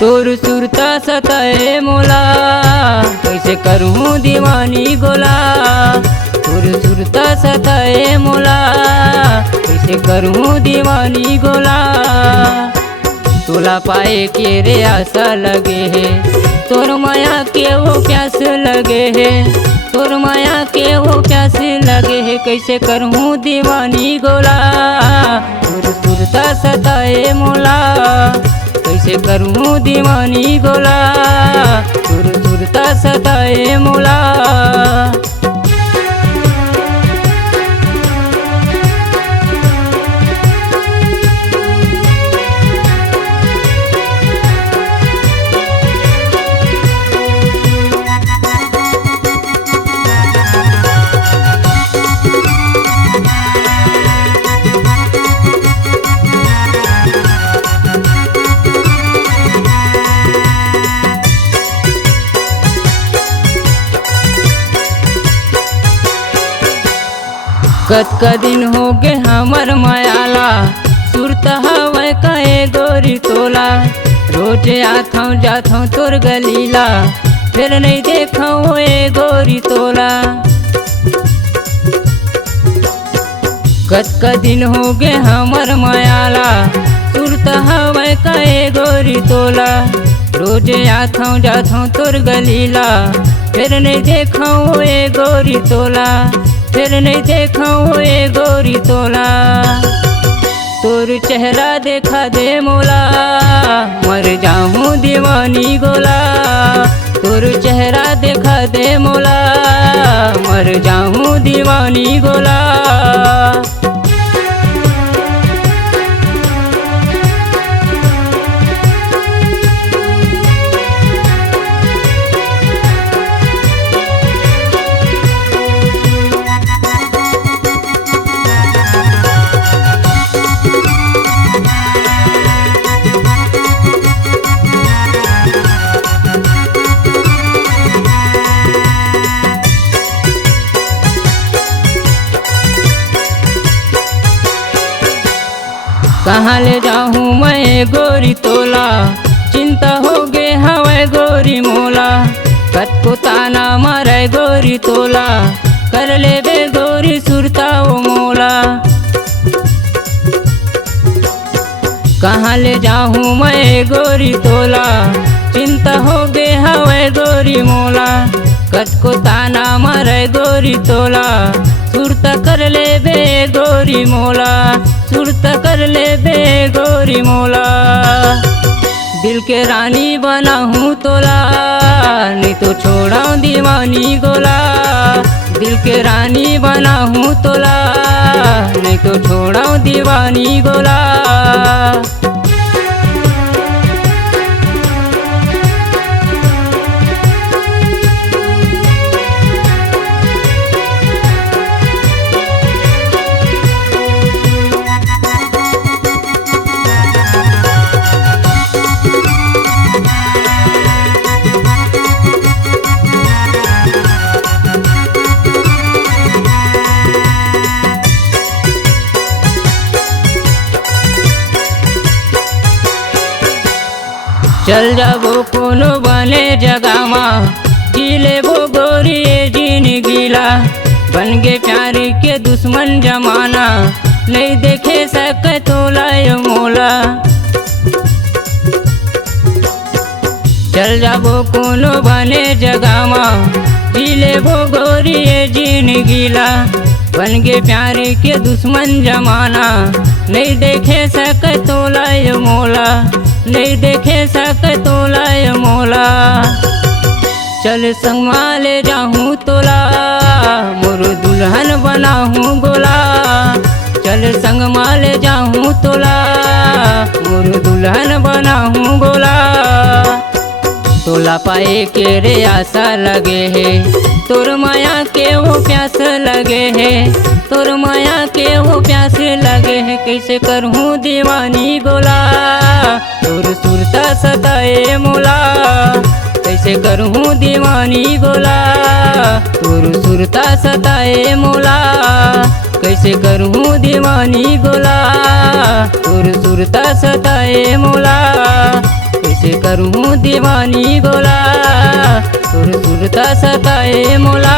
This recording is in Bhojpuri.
तोर सुरता सताए मोला, कैसे करूँ दीवानी गोला। तोर सुरता सताए मोला, कैसे करूँ दीवानी गोला। तोला पाए के रे आशा लगे है, तोर माया के वो प्यास लगे है। तोर माया के वो प्यास लगे है, कैसे करूँ दीवानी गोला। तोर सुरता सताए मोला, कैसे करूँ दीवानी गोला। तोर सुरता सताए मोला। कत दिन हो गे हमर मायाला, सुरत हवै कहे गोरी तोला। रोज आथौं जाथौं तोर गलीला, फिर नहीं देखौं ए गोरी तोला। कत दिन हो गे हमर मायाला, सुरत हवै कहे गोरी तोला। रोज आथौं जाथौं तोर गलीला, फिर नहीं देखौं ए गोरी तोला। फिर नहीं देखूँ ए गोरी तोला। तोर चेहरा देखा दे मोला, मर जाऊँ दीवानी गोला। तोर चेहरा देखा दे मोला, मर जाऊँ दीवानी गोला। कहाँ ले जाऊँ मैं गोरी तोला, चिंता हो गे हवै गोरी मोला। कत को ताना मारे गोरी तोला, कर ले बे गोरी सुरता वो मोला। कहाँ ले जाऊँ मैं गोरी तोला, चिंता हो गे हवै गोरी मोला। कत को ताना मारे गोरी तोला, सुरता कर ले बे गोरी मोला। सुरता कर ले बे गोरी मोला। दिल के रानी बना हूँ तोला, नहीं तो छोड़ा दीवानी गोला। दिल के रानी बना हूँ तोला, नहीं तो छोड़ा दीवानी गोला। चल जाबो कोनो बने जगामा, जी लेबो गोरी जिंदगीला। बन गे प्यार के दुश्मन जमाना, नहीं देखे सके तोला ये मोला। चल जाबो कोनो बने जगामा, जी लेबो गोरी जिंदगीला। बन गे प्यार के दुश्मन जमाना, नहीं देखे सके तोला ये मोला। नहीं देखे सके तोला ये मोला। चल संगमा ले जाऊँ तोला, मोर दुल्हन बनाऊँ गोला। चल संगमा ले जाऊँ तोला, मोर दुल्हन बनाऊँ गोला। तोला पाए के रे आशा लगे है, तोर माया के वो प्यास लगे है। तोर माया के वो प्यास लगे है, कैसे करूँ दीवानी गोला। तोर सुरता सताए मोला, कैसे करूँ दीवानी गोला। तोर सुरता सताए मोला, कैसे करूँ दीवानी गोला। तोर सुरता सताए मोला, कैसे करूँ दीवानी बोला, सुर सुरता सताए मोला।